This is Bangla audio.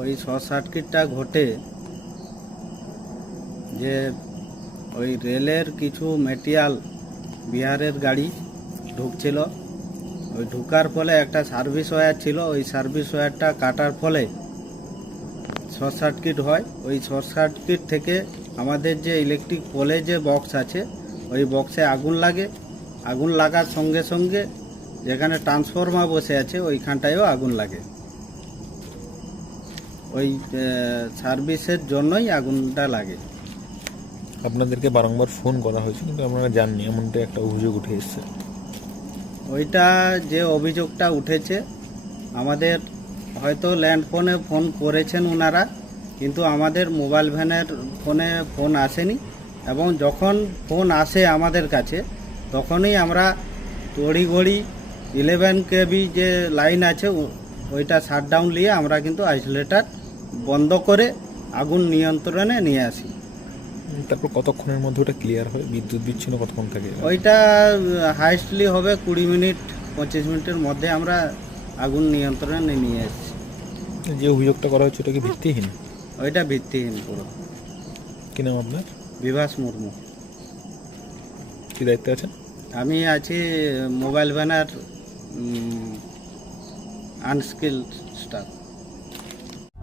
ওই শর্ট সার্কিটটা ঘটে যে ওই রেলের কিছু মেটেরিয়াল বিহারের গাড়ি ঢুকছিল। ওই ঢুকার ফলে একটা সার্ভিস ওয়্যার ছিল, ওই সার্ভিস ওয়্যারটা কাটার ফলে শর্ট সার্কিট হয়। ওই শর্ট সার্কিট থেকে আমাদের যে ইলেকট্রিক পোলে যে বক্স আছে, ওই বক্সে আগুন লাগে। আগুন লাগার সঙ্গে সঙ্গে যেখানে ট্রান্সফরমার বসে আছে, ওইখানটায়ও আগুন লাগে। ওই সার্ভিসের জন্যই আগুনটা লাগে। আপনাদেরকে বারংবার ফোন করা হয়েছে কিন্তু আপনারা জাননি এমনটা একটা অভিযোগ উঠে এসেছে। ওইটা যে অভিযোগটা উঠেছে আমাদের হয়তো ল্যান্ড ফোনে ফোন করেছেন ওনারা কিন্তু আমাদের মোবাইল ভ্যানের ফোনে ফোন আসেনি এবং যখন ফোন আসে আমাদের কাছে তখনই আমরা তড়িঘড়ি ইলেভেন কেবি যে লাইন আছে ওইটা শাটডাউন নিয়ে আমরা কিন্তু আইসোলেটার বন্ধ করে আগুন নিয়ন্ত্রণে নিয়ে আসি। তারপর কতক্ষণের মধ্যে ওটা ক্লিয়ার হয়? বিদ্যুৎ বিচ্ছিন্ন কতক্ষণ থাকে? ওইটা হাইস্টলি হবে কুড়ি মিনিট পঁচিশ মিনিটের মধ্যে আমরা আগুন নিয়ন্ত্রণে নিয়ে এসেছি। যে অভিযোগটা করা হচ্ছে ওটা কি ভিত্তিহীন? ওইটা ভিত্তিহীন পুরো। কি নাম আপনার? বিভাস মুর্মু। কি দায়িত্বে আছেন? আমি আছি mobile banner unskilled staff